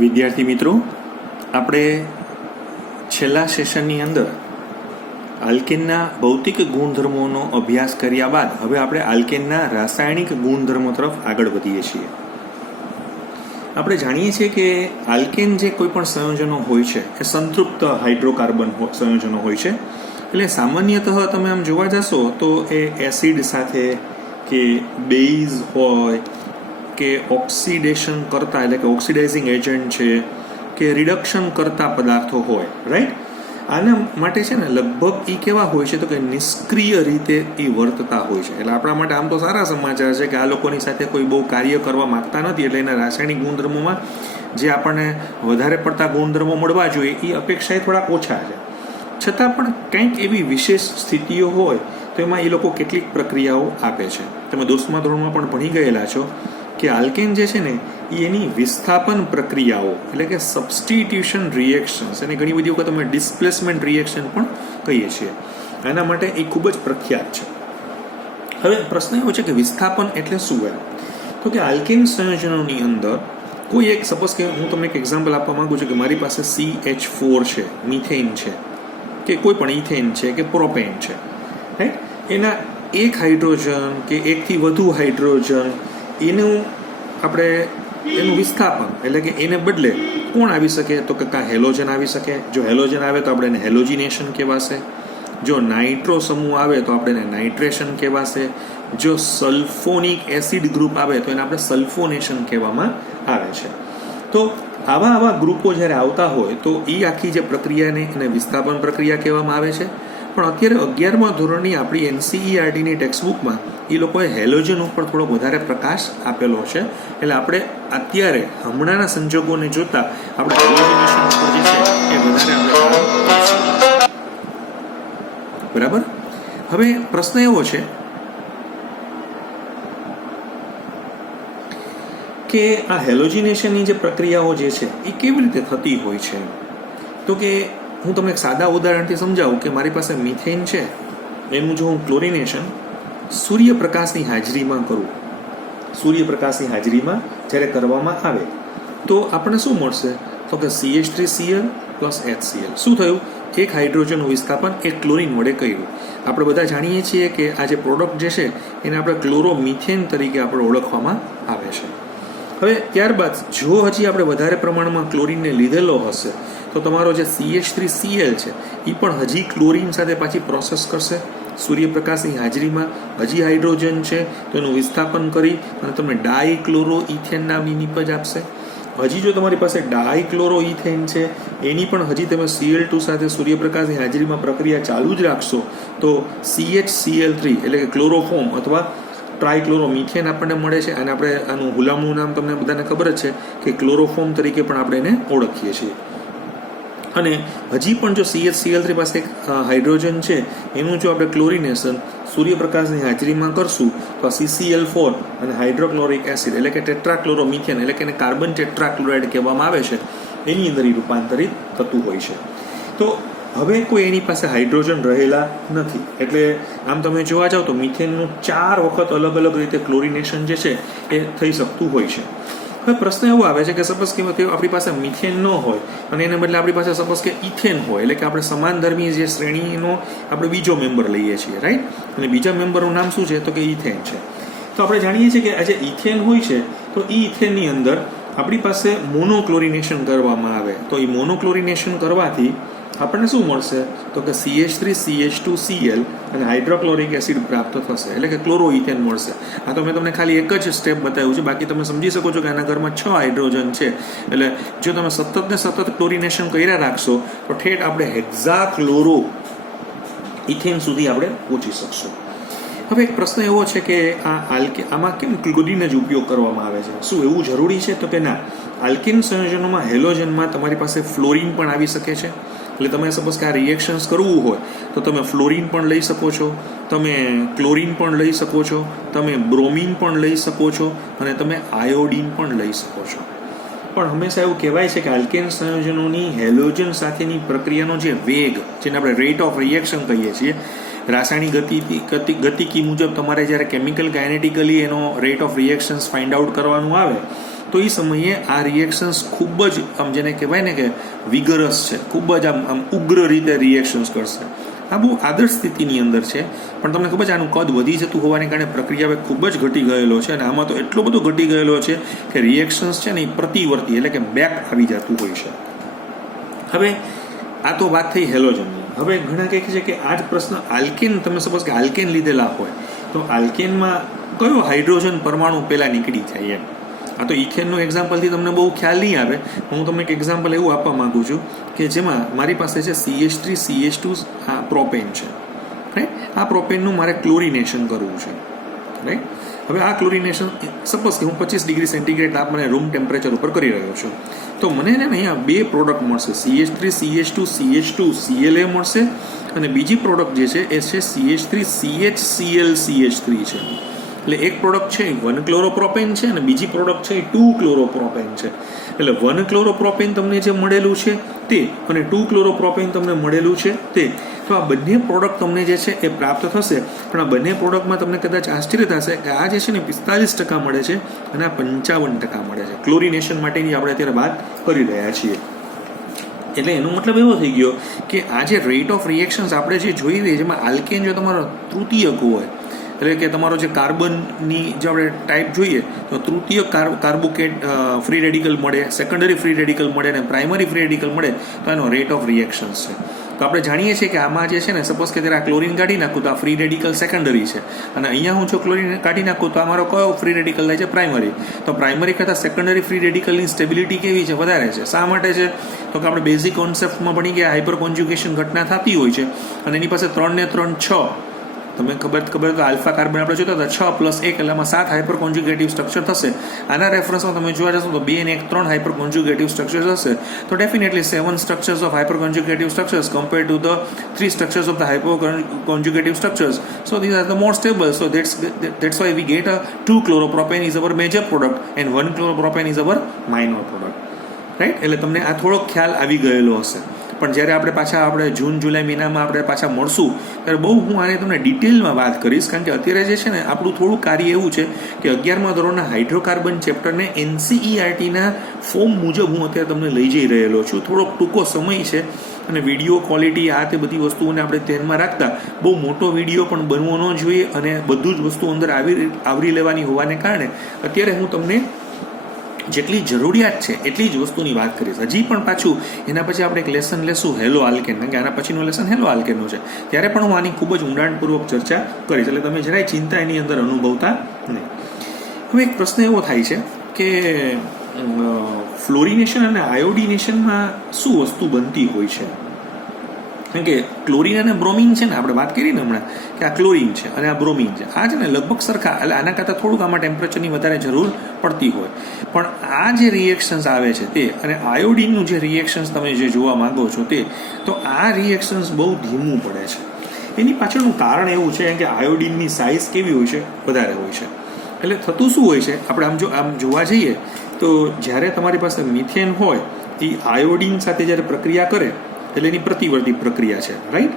વિદ્યાર્થી મિત્રો, આપણે છેલ્લા સેશનની અંદર આલ્કેનના ભૌતિક ગુણધર્મોનો અભ્યાસ કર્યા બાદ હવે આપણે આલ્કેનના રાસાયણિક ગુણધર્મો તરફ આગળ વધીએ છીએ. આપણે જાણીએ છીએ કે આલ્કેન જે કોઈ પણ સંયોજનો હોય છે એ સંતૃપ્ત હાઇડ્રોકાર્બન સંયોજનો હોય છે. એટલે સામાન્યતઃ તમે આમ જોવા જશો તો એ એસિડ સાથે કે બેઝ હોય કે ઓક્સિડેશન કરતા એટલે કે ઓક્સિડાઇઝિંગ એજન્ટ છે કે રિડક્શન કરતા પદાર્થો હોય, રાઈટ. આના માટે છે ને લગભગ એ કેવા હોય છે તો કે નિષ્ક્રિય રીતે એ વર્તતા હોય છે. એટલે આપણા માટે આમ તો સારા સમાચાર છે કે આ લોકોની સાથે કોઈ બહુ કાર્ય કરવા માંગતા નથી, એટલે એના રાસાયણિક ગુણધર્મોમાં જે આપણને વધારે પડતા ગુણધર્મો મળવા જોઈએ એ અપેક્ષાએ થોડા ઓછા છે. છતાં પણ કંઈક એવી વિશેષ સ્થિતિઓ હોય તો એમાં એ લોકો કેટલીક પ્રક્રિયાઓ આપે છે. તમે 10મા ધોરણમાં પણ ભણી ગયેલા છો કે આલ્કેન જે છે ને એ એની વિસ્થાપન પ્રક્રિયાઓ એટલે કે સબસ્ટિટ્યુશન રિએક્શન્સ, અને ઘણી બધી વખત અમે ડિસ્પ્લેસમેન્ટ રિએક્શન પણ કહીએ છીએ. આના માટે એ ખૂબ જ પ્રખ્યાત છે. હવે પ્રશ્ન એવો છે કે વિસ્થાપન એટલે શું એમ? તો કે આલ્કેન સંયોજનોની અંદર કોઈ એક, સપોઝ કે હું તમને એક એક્ઝામ્પલ આપવા માંગુ છું કે મારી પાસે CH4 છે, મિથેન છે, કે કોઈ પણ ઇથેન છે કે પ્રોપેન છે, રાઈટ. એના એક હાઇડ્રોજન કે એકથી વધુ હાઇડ્રોજન એનું આપણે એનું વિસ્થાપન એટલે કે એને બદલે કોણ આવી શકે તો કે કાં હેલોજન આવી શકે. જો હેલોજન આવે તો આપણે એને હેલોજિનેશન કહેવાશે. જો નાઇટ્રો સમૂહ આવે તો આપણે એને નાઇટ્રેશન કહેવાશે. જો સલ્ફોનિક એસિડ ગ્રુપ આવે તો એને આપણે સલ્ફોનેશન કહેવામાં આવે છે. તો આવા ગ્રુપો જ્યારે આવતા હોય તો એ આખી જે પ્રક્રિયાને એને વિસ્થાપન પ્રક્રિયા કહેવામાં આવે છે. પણ અત્યારે 11મા ધોરણની આપણી NCERTની ટેક્સ્ટબુકમાં એ લોકોએ હેલોજન ઉપર થોડો વધારે પ્રકાશ આપેલો છે. એટલે આપણે અત્યારે હમણાંના સંજોગોને જોતા આપણે હેલોજનેશન ઉપર જે છે એ વધારે આપણે બરાબર. હવે પ્રશ્ન એવો છે કે આ હેલોજિનેશનની જે પ્રક્રિયાઓ જે છે એ કેવી રીતે થતી હોય છે? તો કે હું તમને એક સાદા ઉદાહરણથી સમજાવું કે મારી પાસે મિથેન છે, એનું જો હું ક્લોરિનેશન સૂર્યપ્રકાશની હાજરીમાં કરું, સૂર્યપ્રકાશની હાજરીમાં જ્યારે કરવામાં આવે તો આપણને શું મળશે તો કે CH3Cl પ્લસ HCl. શું થયું? એક હાઇડ્રોજનનું વિસ્થાપન એક ક્લોરિન વડે કર્યું. આપણે બધા જાણીએ છીએ કે આ જે પ્રોડક્ટ જે છે એને આપણે ક્લોરોમિથેન તરીકે આપણે ઓળખવામાં આવે છે. હવે ત્યારબાદ જો હજી આપણે વધારે પ્રમાણમાં ક્લોરિનને લીધેલો હશે તો તમારો જે CH3Cl છે એ પણ હજી ક્લોરિન સાથે પાછી પ્રોસેસ કરશે સૂર્યપ્રકાશની હાજરીમાં. હજી હાઇડ્રોજન છે તો એનું વિસ્થાપન કરી અને તમને ડાયક્લોરો ઇથેન નામની નિપજ આપશે. હજી જો તમારી પાસે ડાયક્લોરો ઇથેન છે એની પણ હજી તમે Cl2 સાથે સૂર્યપ્રકાશની હાજરીમાં પ્રક્રિયા ચાલુ જ રાખશો તો CHCl3 એટલે કે ક્લોરોફોર્મ અથવા ટ્રાયક્લોરોમિથેન આપણને મળે છે. અને આપણે આનું હુલામણું નામ તમને બધાને ખબર જ છે કે ક્લોરોફોર્મ તરીકે પણ આપણે એને ઓળખીએ છીએ. અને હજી પણ જો CHCl3 પાસે એક હાઇડ્રોજન છે એનું જો આપણે ક્લોરિનેશન સૂર્યપ્રકાશની હાજરીમાં કરશું તો CCl4 અને હાઇડ્રોક્લોરિક એસિડ એટલે કે ટેટ્રાક્લોરોમિથેન એટલે કે એને કાર્બન ટેટ્રાક્લોરાઇડ કહેવામાં આવે છે એની અંદર રૂપાંતરિત થતું હોય છે. તો હવે કોઈ એની પાસે હાઇડ્રોજન રહેલા નથી. એટલે આમ તમે જોવા જાવ તો મિથેનનું 4 વખત અલગ અલગ રીતે ક્લોરિનેશન જે છે એ થઈ શકતું હોય છે. હવે પ્રશ્ન એવો આવે છે કે સપોઝ કે આપણી પાસે મિથેન ન હોય અને એને બદલે આપણી પાસે સપોઝ કે ઇથેન હોય, એટલે કે આપણે સમાનધર્મી જે શ્રેણીનો આપણે બીજો મેમ્બર લઈએ છીએ, રાઈટ. અને બીજા મેમ્બરનું નામ શું છે તો કે ઇથેન છે. તો આપણે જાણીએ છીએ કે આ જે ઇથેન હોય છે તો એ ઇથેનની અંદર આપણી પાસે મોનોક્લોરિનેશન કરવામાં આવે તો એ મોનોક્લોરિનેશન કરવાથી આપણને શું મળશે તો કે CH3CH2Cl અને હાઇડ્રોક્લોરિક એસિડ પ્રાપ્ત થશે, એટલે કે ક્લોરોઇથેન મળશે. આ તો મેં તમને ખાલી એક જ સ્ટેપ બતાવ્યું છે, બાકી તમે સમજી શકો છો કે આના ઘરમાં 6 હાઇડ્રોજન છે. એટલે જો તમે સતત ને સતત ક્લોરિનેશન કર્યા રાખશો તો ઠેઠ આપણે હેક્ઝાક્લોરો ઇથેન સુધી આપણે પહોંચી શકશું. હવે એક પ્રશ્ન એવો છે કે આમાં કેમ ક્લોરીન જ ઉપયોગ કરવામાં આવે છે? શું એવું જરૂરી છે તો કે ના. આલ્કેન સંયોજનોમાં હેલોજનમાં તમારી પાસે ફ્લોરિન પણ આવી શકે છે. એટલે તમે સપોઝ કે આ રિએક્શન્સ કરવું હોય તો તમે ફ્લોરિન પણ લઈ શકો છો, તમે ક્લોરિન પણ લઈ શકો છો, તમે બ્રોમિન પણ લઈ શકો છો અને તમે આયોડિન પણ લઈ શકો છો. પણ હંમેશા એવું કહેવાય છે કે આલ્કેન સંયોજનોની હેલોજન સાથેની પ્રક્રિયાનો જે વેગ, જેને આપણે રેટ ઓફ રિએક્શન કહીએ છીએ, રાસાયણિક ગતિકી મુજબ તમારે જ્યારે કેમિકલ કાઇનેટિકલી એનો rate of reactions find out કરવાનું આવે તો એ સમયે આ રિએક્શન્સ ખૂબ જ આમ જેને કહેવાય ને કે વિગરસ છે, ખૂબ જ આમ ઉગ્ર રીતે રિએક્શન્સ કરશે. આ બહુ આદર્શ સ્થિતિની અંદર છે, પણ તમને ખબર છે આનું કદ વધી જતું હોવાને કારણે પ્રક્રિયા ખૂબ જ ઘટી ગયેલો છે, અને આમાં તો એટલો બધો ઘટી ગયેલો છે કે રિએક્શન્સ છે ને એ પ્રતિવર્તી એટલે કે બેક આવી જતું હોય છે. હવે આ તો વાત થઈ હેલોજનની. હવે ઘણા કહે છે કે આ જ પ્રશ્ન આલ્કેન, તમે સપોઝ કે આલ્કેન લીધેલા હોય તો આલ્કેનમાં કયો હાઇડ્રોજન પરમાણુ પહેલાં નીકળી જાય એમ. આ તો ઇથેનનું એક્ઝામ્પલથી તમને બહુ ખ્યાલ નહીં આવે, હું તમને એક એક્ઝામ્પલ એવું આપવા માગું છું કે જેમાં મારી પાસે છે CH3 CH2 આ પ્રોપેન છે, રાઈટ. આ પ્રોપેનનું મારે ક્લોરિનેશન કરવું છે, રાઈટ. હવે આ ક્લોરિનેશન સપોઝ કે હું 25 ડિગ્રી સેન્ટીગ્રેડ તાપમાને રૂમ ટેમ્પરેચર ઉપર કરી રહ્યો છું, તો મને છે ને અહીંયા બે પ્રોડક્ટ મળશે, CH3 CH2 CH2 CLA મળશે, અને બીજી પ્રોડક્ટ જે છે એ છે CH3 CHCl CH3 છે. એટલે એક પ્રોડક્ટ છે 1 ક્લોરોપ્રોપેન છે અને બીજી પ્રોડક્ટ છે 2 ક્લોરોપ્રોપેન છે. એટલે 1 ક્લોરોપ્રોપેન તમને જે મળેલું છે તે અને 2 ક્લોરોપ્રોપેન તમને મળેલું છે તે, તો આ બંને પ્રોડક્ટ તમને જે છે એ પ્રાપ્ત થશે. પણ આ બંને પ્રોડક્ટમાં તમને કદાચ આશ્ચર્ય થશે કે આ જે છે ને 45% મળે છે અને આ 55% મળે છે. ક્લોરિનેશન માટેની આપણે અત્યારે વાત કરી રહ્યા છીએ. એટલે એનો મતલબ એવો થઈ ગયો કે આ જે રેટ ઓફ રિએક્શન્સ આપણે જે જોઈ રહી છે એમાં આલ્કેન જો તમારો તૃતીયક હોય, એટલે કે તમારો જે કાર્બનની જે આપણે ટાઈપ જોઈએ તો તૃતીય કાર્બોકેટ ફ્રી રેડિકલ મળે, સેકન્ડરી ફ્રી રેડિકલ મળે અને પ્રાઇમરી ફ્રી રેડિકલ મળે તો એનો રેટ ઓફ રિએક્શન્સ છે. તો આપણે જાણીએ છીએ કે આમાં જે છે ને સપોઝ કે ત્યારે આ ક્લોરિન કાઢી નાખું તો આ ફ્રી રેડિકલ સેકન્ડરી છે, અને અહીંયા હું જો ક્લોરિન કાઢી નાખું તો અમારો કયો ફ્રી રેડિકલ થાય છે? પ્રાઇમરી. તો પ્રાઇમરી કરતાં સેકન્ડરી ફ્રી રેડિકલની સ્ટેબિલિટી કેવી છે? વધારે છે. શા માટે છે? તો કે આપણે બેઝિક કોન્સેપ્ટમાં ભણી ગયા હાઇપર કોન્જ્યુગેશન ઘટના થતી હોય છે, અને એની પાસે 3 ને 3 6, તમે ખબર તો આલ્ફા કાર્બન આપણે જોતા હતા 6 + 1 એટલે આમાં 7 હાઇપર કોન્જ્યુગેટિવ સ્ટ્રક્ચર થશે. આના રેફરન્સમાં તમે જોવા જશો તો 2 અને 1 3 હાઇપર કોન્જ્યુગેટિવ સ્ટ્રક્ચર્સ હશે. તો definitely 7 structures of hyper conjugative structures compare to the 3 structures of the hyper conjugative structures. So these are the more stable. So that's why we get a 2 chloropropane is our major product and 1 chloropropane is our minor product. Right. એટલે તમને આ થોડોક ખ્યાલ આવી ગયેલો હશે. પણ જ્યારે આપણે જૂન જુલાઈ મહિનામાં આપણે પાછા મળશું ત્યારે બહુ હું આને તમને ડિટેલમાં વાત કરીશ, કારણ કે અત્યારે જે છે ને આપણું થોડું કાર્ય એવું છે કે 11મા ધોરણના હાઇડ્રોકાર્બન ચેપ્ટરને NCERTના ફોર્મ મુજબ હું અત્યારે તમને લઈ જઈ રહેલો છું. થોડોક ટૂંકો સમય છે અને વિડીયો ક્વોલિટી આ તે બધી વસ્તુઓને આપણે ધ્યાનમાં રાખતા બહુ મોટો વિડીયો પણ બનવો ન જોઈએ, અને બધું જ વસ્તુ અંદર આવરી લેવાની હોવાને કારણે અત્યારે હું તમને જેટલી જરૂરિયાત છે એટલી જ વસ્તુની વાત કરીશ. હજી પણ પાછું એના પછી આપણે એક લેસન લેશું હેલો આલ્કેન, કારણ કે આના પછીનું લેસન હેલો આલ્કેનનું છે, ત્યારે પણ હું આની ખૂબ જ ઊંડાણપૂર્વક ચર્ચા કરીશ. એટલે તમે જરાય ચિંતા એની અંદર અનુભવતા નહીં. હવે એક પ્રશ્ન એવો થાય છે કે ફ્લોરિનેશન અને આયોડિનેશનમાં શું વસ્તુ બનતી હોય છે? કારણ કે ક્લોરિન અને બ્રોમિન છે ને, આપણે વાત કરી ને હમણાં કે આ ક્લોરિન છે અને આ બ્રોમિન છે, આ છે ને લગભગ સરખા, એટલે આના કરતાં થોડુંક આમાં ટેમ્પરેચરની વધારે જરૂર પડતી હોય. પણ આ જે રિએક્શન્સ આવે છે તે અને આયોડિનનું જે રિએક્શન્સ તમે જે જોવા માંગો છો તે, તો આ રિએક્શન્સ બહુ ધીમું પડે છે. એની પાછળનું કારણ એવું છે કે આયોડિનની સાઇઝ કેવી હોય છે? વધારે હોય છે. એટલે થતું શું હોય છે, આપણે આમ જોવા જઈએ તો જ્યારે તમારી પાસે મિથેન હોય એ આયોડિન સાથે જ્યારે પ્રક્રિયા કરે એટલે એની પ્રતિવર્તી પ્રક્રિયા છે, રાઈટ.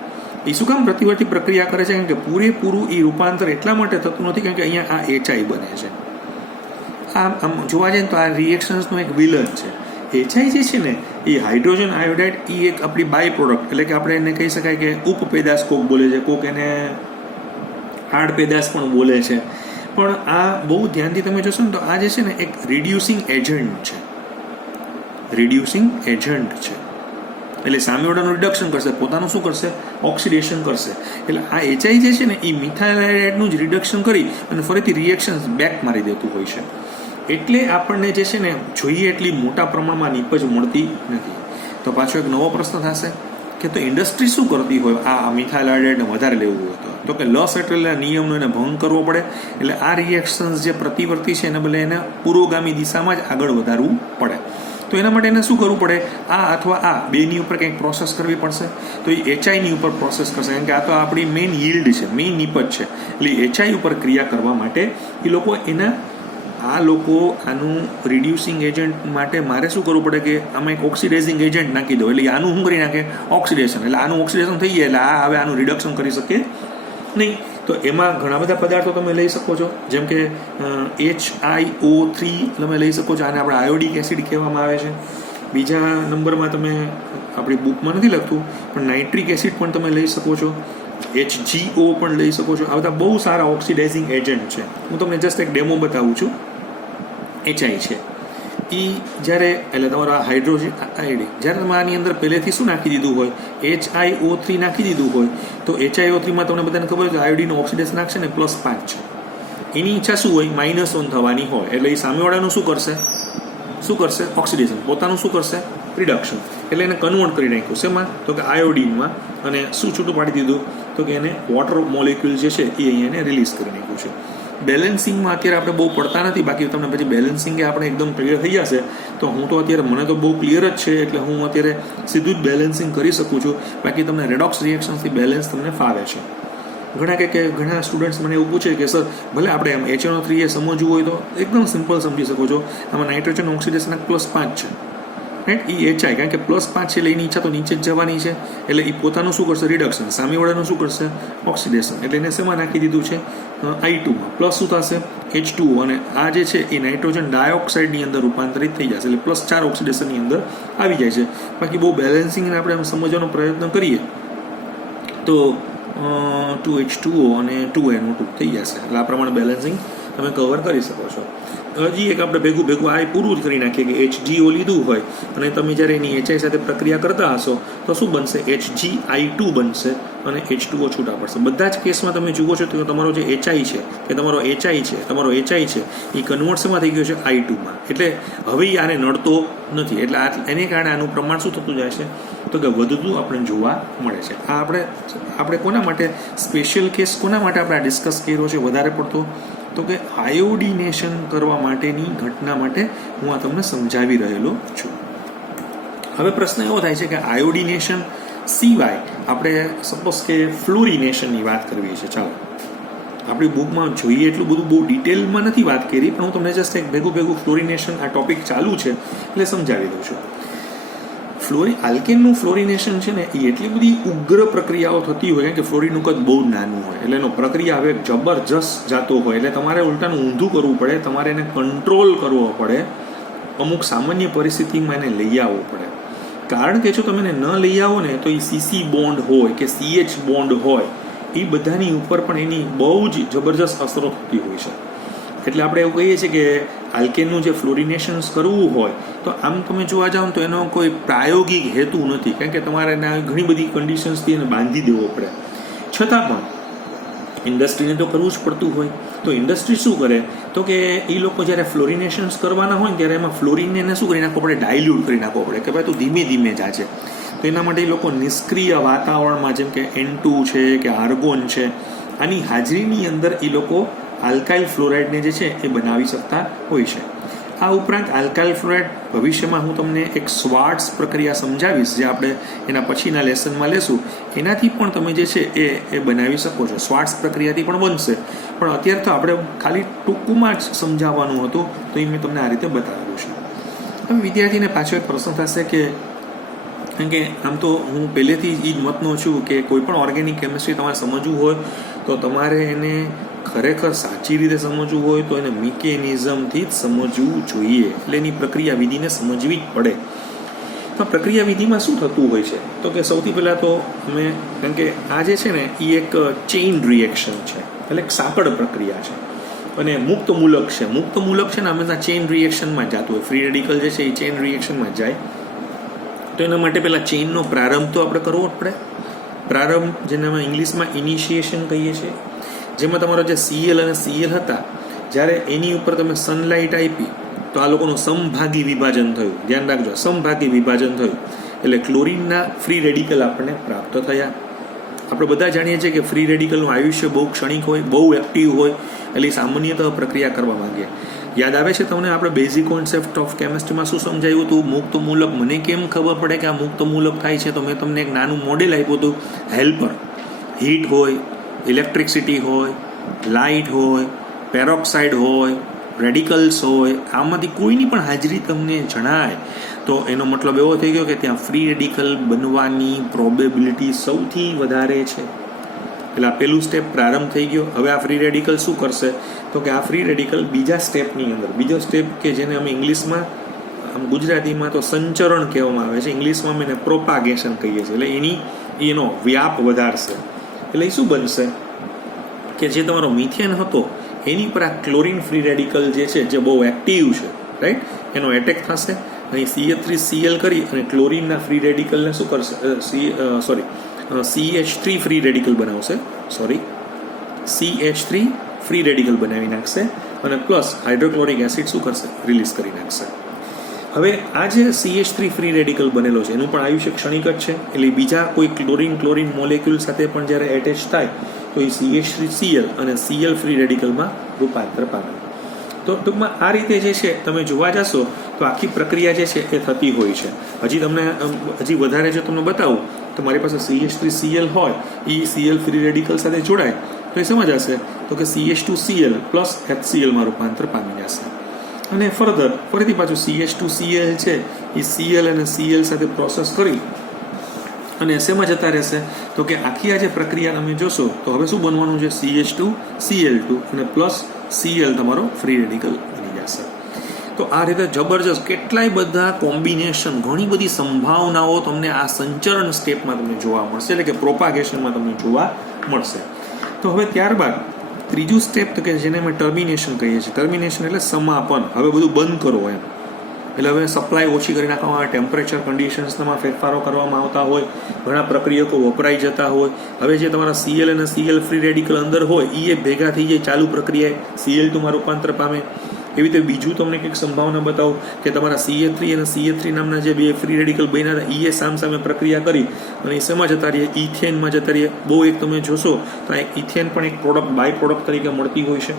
એ શું કામ પ્રતિવર્તી પ્રક્રિયા કરે છે? કારણ કે પૂરેપૂરું એ રૂપાંતર એટલા માટે થતું નથી કારણ કે અહીંયા આ HI બને છે. આમ જોવા જઈએ તો આ રિએક્શન્સનો એક વિલન છે. HI જે છે ને એ હાઇડ્રોજન આયોડાઇડ એ એક આપણી બાય પ્રોડક્ટ, એટલે કે આપણે એને કહી શકાય કે ઉપપેદાશ કોક બોલે છે, કોક એને હાર્ડ પેદાશ પણ બોલે છે. પણ આ બહુ ધ્યાનથી તમે જોશો ને તો આ જે છે ને એક રિડ્યુસિંગ એજન્ટ છે. રિડ્યુસિંગ એજન્ટ છે એટલે સામેવાળાનું રિડક્શન કરશે, પોતાનું શું કરશે? ઓક્સિડેશન કરશે. એટલે આ HI જે છે ને એ મિથાઇલ આયોડાઇડનું જ રિડક્શન કરી અને ફરીથી રિએક્શન્સ બેક મારી દેતું હોય છે. એટલે આપણને જે છે ને જોઈએ એટલી મોટા પ્રમાણમાં નીપજ મળતી નથી. તો પાછો એક નવો પ્રશ્ન થશે કે તો ઇન્ડસ્ટ્રી શું કરતી હોય આ મિથાઇલ આયોડાઇડને વધારે લેવું હોય તો કે લસ એટલેના નિયમનો એને ભંગ કરવો પડે. એટલે આ રિએક્શન્સ જે પ્રતિવર્તી છે એને બદલે એને પુરોગામી દિશામાં જ આગળ વધારવું પડે. તો એના માટે એને શું કરવું પડે? આ અથવા આ બેની ઉપર કંઈક પ્રોસેસ કરવી પડશે. તો એ HIની ઉપર પ્રોસેસ કરશે, કારણ કે આ તો આપણી મેઇન યીલ્ડ છે, મેઇન નિપજ છે. એટલે HI ઉપર ક્રિયા કરવા માટે એ લોકો આનું રિડ્યુસિંગ એજન્ટ માટે મારે શું કરવું પડે કે આમાં એક ઓક્સિડાઇઝિંગ એજન્ટ નાખી દો. એટલે આનું શું કરી નાખે? ઓક્સિડેશન. એટલે આનું ઓક્સિડેશન થઈ જાય એટલે આ હવે આનું રિડક્શન કરી શકે નહીં. તો એમાં ઘણા બધા પદાર્થો તમે લઈ શકો છો, જેમ કે HiO3 તમે લઈ શકો છો, આને આપણે આયોડિક એસિડ કહેવામાં આવે છે. બીજા નંબરમાં તમે આપણી બુકમાં નથી લખતું પણ નાઇટ્રિક એસિડ પણ તમે લઈ શકો છો, HGO પણ લઈ શકો છો. આ બધા બહુ સારા ઓક્સિડાઇઝિંગ એજન્ટ છે. હું તમને જસ્ટ એક ડેમો બતાવું છું. HI છે એ જ્યારે એટલે તમારો આ હાઇડ્રોજન આઈડી જ્યારે તમે આની અંદર પહેલેથી શું નાખી દીધું હોય, HiO3 નાખી દીધું હોય, તો HiO3માં તમને બધાને ખબર હોય કે આયોડિનનું ઓક્સિડેશન નાખશે ને +5 છે. એની ઈચ્છા શું હોય, -1 થવાની હોય. એટલે એ સામેવાળાનું શું કરશે ઓક્સિડેશન, પોતાનું શું કરશે રિડક્શન. એટલે એને કન્વર્ટ કરી નાખ્યું શેમાં, તો કે આયોડિનમાં. અને શું છૂટું પાડી દીધું, તો કે એને વોટર મોલિક્યુલ જે છે એ અહીંયા એને રિલીઝ કરી નાખ્યું છે. બેલેન્સિંગમાં અત્યારે આપણે બહુ પડતા નથી, બાકી તમને પછી બેલેન્સિંગ આપણે એકદમ ક્લિયર થઈ જશે. તો હું તો અત્યારે મને તો બહુ ક્લિયર જ છે, એટલે હું અત્યારે સીધું જ બેલેન્સિંગ કરી શકું છું. બાકી તમને રેડોક્સ રિએક્શન્સથી બેલેન્સ તમને ફાવે છે. ઘણા સ્ટુડન્ટ્સ મને એવું પૂછે કે સર ભલે આપણે એમ HNO3 એ સમજવું હોય તો એકદમ સિમ્પલ સમજી શકો છો. આમાં નાઇટ્રોજન ઓક્સિડેશન +5 છે, રાઈટ. એ HI કારણ કે +5 છે એટલે એની ઈચ્છા તો નીચે જ જવાની છે. એટલે એ પોતાનું શું કરશે રિડક્શન, સામેવાળાનું શું કરશે ઓક્સિડેશન. એટલે એને શેમાં નાખી દીધું છે I2માં. પ્લસ શું થશે H2O, અને આ જે છે એ નાઇટ્રોજન ડાયોક્સાઇડની અંદર રૂપાંતરિત થઈ જશે. એટલે +4 ઓક્સિડેશનની અંદર આવી જાય છે. બાકી બહુ બેલેન્સિંગને આપણે આમ સમજવાનો પ્રયત્ન કરીએ તો 2H2O અને 2NO2 થઈ જશે. એટલે આ પ્રમાણે બેલેન્સિંગ તમે કવર કરી શકો છો. હજી એક આપણે ભેગું આ પૂરું જ કરી નાખીએ કે HGO લીધું હોય અને તમે જ્યારે એની HI સાથે પ્રક્રિયા કરતા હશો તો શું બનશે, HgI2 બનશે અને H2O છૂટા પડશે. બધા જ કેસમાં તમે જુઓ છો તો તમારો જે HI છે કે તમારો HI છે એ કન્વર્ટ શેમાં થઈ ગયો છે I2માં. એટલે હવે આને નડતો નથી. એટલે એને કારણે આનું પ્રમાણ શું થતું જાય છે, તો કે વધતું આપણે જોવા મળે છે. આ આપણે કોના માટે સ્પેશિયલ કેસ કોના માટે આપણે આ ડિસ્કસ કર્યો છે વધારે પડતો, તો કે આયોડિનેશન કરવા માટેની ઘટના માટે હું આ તમને સમજાવી રહેલો છું. હવે પ્રશ્ન એવો થાય છે કે આયોડિનેશન સિવાય આપણે સપોઝ કે ફ્લોરિનેશનની વાત કરવી છે. ચાલો આપણી બુકમાં જોઈએ એટલું બધું બહુ ડિટેલમાં નથી વાત કરી, પણ હું તમને જસ્ટ એક ભેગું ફ્લોરિનેશન આ ટોપિક ચાલુ છે એટલે સમજાવી દઉં છું. આલ્કેનનું ફ્લોરિનેશન છે ને એ એટલી બધી ઉગ્ર પ્રક્રિયાઓ થતી હોય કે ફ્લોરિનનું કદ બહુ નાનું હોય એટલે એનો પ્રક્રિયા હવે જબરજસ્ત જાતો હોય. એટલે તમારે ઉલટાનું ઊંધું કરવું પડે, તમારે એને કંટ્રોલ કરવો પડે, અમુક સામાન્ય પરિસ્થિતિમાં એને લઈ આવવું પડે. કારણ કે જો તમે એને ન લઈ આવો ને તો એ CC બોન્ડ હોય કે CH બોન્ડ હોય એ બધાની ઉપર પણ એની બહુ જ જબરજસ્ત અસરો થતી હોય છે. એટલે આપણે એવું કહીએ છીએ કે આલ્કેનનું જે ફ્લોરિનેશન્સ કરવું હોય તો આમ તમે જોવા જાઓ તો એનો કોઈ પ્રાયોગિક હેતુ નથી, કારણ કે તમારે એના ઘણી બધી કન્ડિશન્સથી એને બાંધી દેવો પડે. છતાં પણ ઇન્ડસ્ટ્રીને તો કરવું જ પડતું હોય. તો ઇન્ડસ્ટ્રી શું કરે તો કે એ લોકો જ્યારે ફ્લોરિનેશન્સ કરવાના હોય ને ત્યારે એમાં ફ્લોરિનને શું કરી નાખવો પડે, ડાયલ્યુટ કરી નાખવો પડે કે ભાઈ તું ધીમે ધીમે જાજે. તો એના માટે એ લોકો નિષ્ક્રિય વાતાવરણમાં જેમ કે N2 છે કે આર્ગોન છે આની હાજરીની અંદર એ લોકો આલ્કાઇલ ફ્લોરાઇડને જે છે એ બનાવી શકતા હોય છે. આ ઉપરાંત આલ્કાઇલ ફ્લોરાઇડ ભવિષ્યમાં હું તમને એક સ્વાર્ટ્સ પ્રક્રિયા સમજાવીશ જે આપણે એના પછીના લેસનમાં લેશું. એનાથી પણ તમે જે છે એ બનાવી શકો છો. સ્વાર્ટ્સ પ્રક્રિયાથી પણ બનશે, પણ અત્યારે તો આપણે ખાલી ટૂંકમાં જ સમજાવવાનું હતું તો એ મેં તમને આ રીતે બતાવેલું છે. હવે વિદ્યાર્થીને પાછો એક પ્રશ્ન થશે કે કારણ કે આમ તો હું પહેલેથી જ એ જ મતનો છું કે કોઈ પણ ઓર્ગેનિક કેમિસ્ટ્રી તમારે સમજવું હોય તો તમારે એને ખરેખર સાચી રીતે સમજવું હોય તો એને મિકેનિઝમથી જ સમજવું જોઈએ. એટલે એની પ્રક્રિયા વિધિને સમજવી જ પડે. તો પ્રક્રિયા વિધિમાં શું થતું હોય છે તો કે સૌથી પહેલાં તો અમે કારણ કે આ જે છે ને એ એક ચેઇન રિએક્શન છે, એટલે એક સાંકળ પ્રક્રિયા છે અને મુક્ત મૂલક છે. મુક્ત મૂલક છે ને હંમેશા ચેઇન રિએક્શનમાં જ જતું હોય. ફ્રી રેડિકલ જે છે એ ચેઇન રિએક્શનમાં જાય. તો એના માટે પહેલાં ચેઇનનો પ્રારંભ તો આપણે કરવો જ પડે. પ્રારંભ જેને અમે ઇંગ્લિશમાં ઇનિશિએશન કહીએ છીએ, જેમાં તમારો જે Cl અને Cl હતા જ્યારે એની ઉપર તમે સનલાઇટ આપી તો આ લોકોનું સમભાગી વિભાજન થયું. ધ્યાન રાખજો, સમભાગી વિભાજન થયું એટલે ક્લોરિનના ફ્રી રેડિકલ આપણને પ્રાપ્ત થયા. આપણે બધા જાણીએ છીએ કે ફ્રી રેડિકલનું આયુષ્ય બહુ ક્ષણિક હોય, બહુ એક્ટિવ હોય, એટલે સામાન્યતઃ પ્રક્રિયા કરવા માંગે. યાદ આવે છે તમને આપણે બેઝિક કોન્સેપ્ટ ઓફ કેમિસ્ટ્રીમાં શું સમજાવ્યું હતું? મુક્ત મૂલક. મને કેમ ખબર પડે કે આ મુક્ત મૂલક થાય છે? તો મેં તમને એક નાનું મોડેલ આપ્યું હતું. હેલ્પર, હીટ હોય, ઇલેક્ટ્રિસિટી હોય, લાઇટ હોય, પેરોક્સાઇડ હોય, રેડિકલ્સ હોય, આમાંથી કોઈની પણ હાજરી તમને જણાય તો એનો મતલબ એવો થઈ ગયો કે ત્યાં ફ્રી રેડિકલ બનવાની પ્રોબેબિલિટી સૌથી વધારે છે. એટલે આ પહેલું સ્ટેપ પ્રારંભ થઈ ગયો. હવે આ ફ્રી રેડિકલ શું કરશે તો કે આ ફ્રી રેડિકલ બીજા સ્ટેપની અંદર, બીજો સ્ટેપ કે જેને અમે ઇંગ્લિશમાં, ગુજરાતીમાં તો સંચરણ કહેવામાં આવે છે, ઇંગ્લિશમાં અમે એને પ્રોપાગેશન કહીએ છીએ. એટલે એનો વ્યાપ વધારશે. એટલે એ શું બનશે કે જે તમારો મિથેન હતો એની પર આ ક્લોરીન ફ્રી રેડિકલ જે છે, જે બહુ એક્ટિવ છે, રાઈટ, એનો એટેક થશે. અહીં CH3Cl કરી અને ક્લોરીનના ફ્રી રેડિકલને શું કરશે, CH3 ફ્રી રેડિકલ બનાવશે, CH3 ફ્રી રેડિકલ બનાવી નાખશે અને પ્લસ હાઇડ્રોક્લોરિક એસિડ શું કરશે, રિલીઝ કરી નાખશે. હવે આ જે CH3 ફ્રી રેડિકલ બનેલો છે એનું પણ આયુષ્ય ક્ષણિક જ છે. એટલે બીજા કોઈ ક્લોરીન મોલેક્યુલ સાથે પણ જ્યારે એટેચ થાય તો એ CH3Cl અને Cl ફ્રી રેડિકલમાં રૂપાંતર પામે. તો ટૂંકમાં આ રીતે જે છે તમે જોવા જશો તો આખી પ્રક્રિયા જે છે એ થતી હોય છે. હજી વધારે જો તમને બતાવું તો મારી પાસે CH3Cl હોય, એ Cl ફ્રી રેડિકલ સાથે જોડાય તો એ સમજાશે તો કે CH2Cl પ્લસ HCl માં રૂપાંતર પામી જશે. અને ફરીથી પાછું CH2Cl છે એ Cl અને Cl સાથે પ્રોસેસ કરી અને શેમાં જતા રહેશે તો કે આખી આ જે પ્રક્રિયા તમે જોશો તો હવે શું બનવાનું છે, CH2Cl2 અને પ્લસ Cl તમારો ફ્રી રેડિકલ બની જશે. તો આ રીતે જબરજસ્ત કેટલાય બધા કોમ્બિનેશન, ઘણી બધી સંભાવનાઓ તમને આ સંચરણ સ્ટેપમાં તમને જોવા મળશે, એટલે કે પ્રોપાગેશનમાં તમને જોવા મળશે. તો હવે ત્યારબાદ ત્રીજું સ્ટેપ તો કે જેને અમે ટર્મિનેશન કહીએ છીએ. ટર્મિનેશન એટલે સમાપન. હવે બધું બંધ કરો એમ. એટલે હવે સપ્લાય ઓછી કરી નાખવામાં આવે, ટેમ્પરેચર કન્ડિશન્સમાં ફેરફારો કરવામાં આવતા હોય, ઘણા પ્રક્રિયકો વપરાઈ જતા હોય. હવે જે તમારા Cl અને Cl ફ્રી રેડિકલ અંદર હોય એ ભેગા થઈ જાય ચાલુ પ્રક્રિયાએ, Cl2 માં રૂપાંતર પામે. એવી રીતે બીજું તમને કંઈક સંભાવના બતાવું કે તમારા CH3 અને CH3 નામના જે બે ફ્રી રેડિકલ બન્યા હતા એ સામે પ્રક્રિયા કરી અને એ શેમાં જતા રહીએ, ઇથેનમાં જતા રહીએ. બહુ એક તમે જોશો તો આ ઇથેન પણ એક પ્રોડક્ટ, બાય પ્રોડક્ટ તરીકે મળતી હોય છે.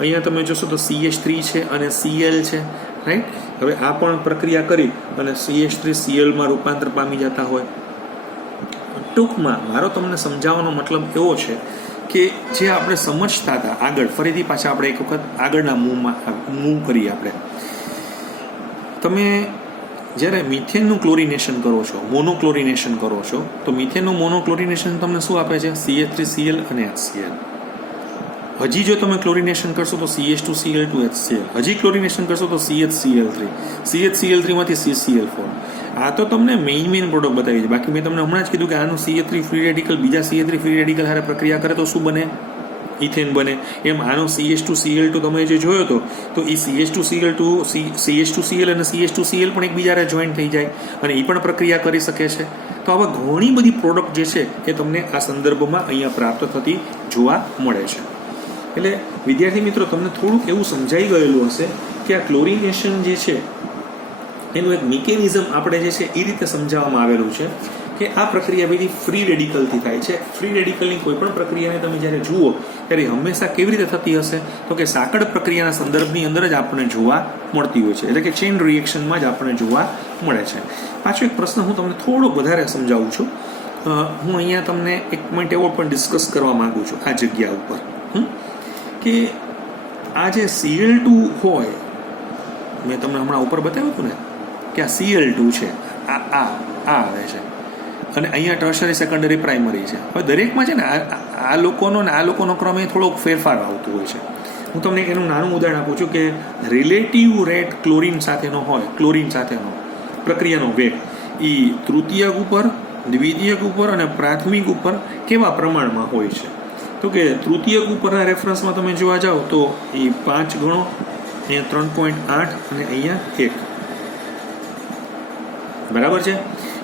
અહીંયા તમે જોશો તો CH3 છે અને Cl છે, રાઈટ. હવે આ પણ પ્રક્રિયા કરી અને CH3Cl માં રૂપાંતર પામી જતા હોય. ટૂંકમાં મારો તમને સમજાવવાનો મતલબ એવો છે કે જે આપણે સમજતા હતા આગળ, ફરીથી પાછા આપણે એક વખત આગળના મૂવ કરીએ. આપણે તમે જ્યારે મિથેનનું ક્લોરિનેશન કરો છો, મોનોક્લોરિનેશન કરો છો, તો મિથેનનું મોનોક્લોરિનેશન તમને શું આપે છે, CH3Cl અને HCl. હજી જો તમે ક્લોરિનેશન કરશો તો CH2Cl2 HCl, હજી ક્લોરિનેશન કરશો તો CHCl3, CHCl3 માંથી CCl4. આ તો તમને મેઇન પ્રોડક્ટ બતાવી છે. બાકી મેં તમને હમણાં જ કીધું કે આનું CH3 ફ્રી રેડિકલ બીજા CH3 ફ્રી રેડિકલ હારે પ્રક્રિયા કરે તો શું બને, ઇથેન બને. એમ આનો CH2Cl2 તમે જે જોયો હતો તો એ CH2Cl2 CH2Cl અને CH2Cl પણ એકબીજાને જોઈન્ટ થઈ જાય અને એ પણ પ્રક્રિયા કરી શકે છે. તો આવા ઘણી બધી પ્રોડક્ટ જે છે એ તમને આ સંદર્ભમાં અહીંયા પ્રાપ્ત થતી જોવા મળે છે. એટલે વિદ્યાર્થી મિત્રો, તમને થોડુંક એવું સમજાઈ ગયેલું હશે કે આ ક્લોરિનેશન જે છે એનું એક મિકેનિઝમ આપણે જે છે એ રીતે સમજાવવામાં આવેલું છે કે આ પ્રક્રિયા બધી ફ્રી રેડિકલથી થાય છે. ફ્રી રેડિકલની કોઈ પણ પ્રક્રિયાને તમે જ્યારે જુઓ ત્યારે હંમેશા કેવી રીતે થતી હશે તો કે સાંકળ પ્રક્રિયાના સંદર્ભની અંદર જ આપણને જોવા મળતી હોય છે, એટલે કે ચેઇન રિએક્શનમાં જ આપણને જોવા મળે છે. પાછો એક પ્રશ્ન હું તમને થોડો વધારે સમજાવું છું. હું અહીંયા તમને એક પોઈન્ટ એવો પણ ડિસ્કસ કરવા માંગુ છું આ જગ્યા ઉપર કે આ જે Cl2 હોય, મેં તમને હમણાં ઉપર બતાવ્યું હતું ને કે આ Cl2 છે, આ આવે છે અને અહીંયા ટર્શરી, સેકન્ડરી, પ્રાઇમરી છે. હવે દરેકમાં છે ને આ લોકોનો ને આ લોકોનો ક્રમ એ થોડોક ફેરફાર આવતું હોય છે. હું તમને એનું નાનું ઉદાહરણ આપું છું કે રિલેટિવ રેટ ક્લોરીન સાથેનો હોય, ક્લોરીન સાથેનો પ્રક્રિયાનો વેગ એ તૃતીયક ઉપર, દ્વિતીયક ઉપર અને પ્રાથમિક ઉપર કેવા પ્રમાણમાં હોય છે. તો કે તૃતીયક ઉપરના રેફરન્સમાં તમે જોવા જાઓ તો એ 5 ગણો, અહીંયા 3.8 અને અહીંયા 1, બરાબર છે.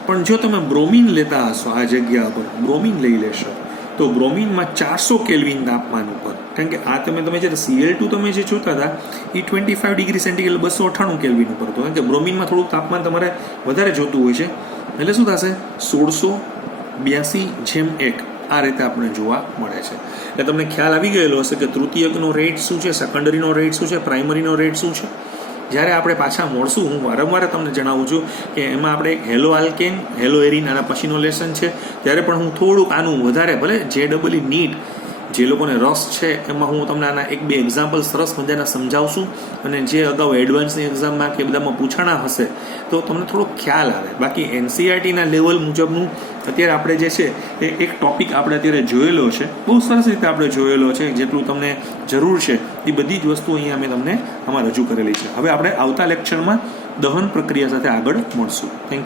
પણ જો તમે બ્રોમિન લેતા હશો, આ જગ્યા પર બ્રોમિન લઈ લેશો તો બ્રોમિનમાં 400 કેલ્વિન તાપમાન ઉપર, કારણ કે આ તમે જ્યારે Cl2 તમે જે જોતા હતા એ 25 ડિગ્રી સેન્ટીગ્રેડ 298 કેલ્વિન ઉપર હતો, કારણ કે બ્રોમિનમાં થોડુંક તાપમાન તમારે વધારે જોતું હોય છે. એટલે શું થશે, 1682/1 આ રીતે આપણે જોવા મળે છે. એટલે તમને ખ્યાલ આવી ગયેલો હશે કે તૃતીયકનો રેટ શું છે, સેકન્ડરીનો રેટ શું છે, પ્રાઇમરીનો રેટ શું છે. જ્યારે આપણે પાછા મળશું હું વારંવાર તમને જણાવું છું કે એમાં આપણે એક હેલો આલ્કેન, હેલો એરિન આના પછીનો લેસન છે, ત્યારે પણ હું થોડુંક આનું વધારે, ભલે JEE નીટ જે લોકોને રસ છે એમાં હું તમને આના 1-2 એક્ઝામ્પલ સરસ મજાના સમજાવશું અને જે અગાઉ એડવાન્સની એક્ઝામમાં કે બધામાં પૂછાણા હશે તો તમને થોડો ખ્યાલ આવે. બાકી NCERTના લેવલ મુજબનું અત્યારે આપણે જે છે એ એક ટોપિક આપણે અત્યારે જોયેલો છે, બહુ સરસ રીતે આપણે જોયેલો છે, જેટલું તમને જરૂર છે એ બધી જ વસ્તુ અહીંયા અમે તમને આમાં રજૂ કરેલી છે. હવે આપણે આવતા લેક્ચરમાં દહન પ્રક્રિયા સાથે આગળ મળશું. Thank you.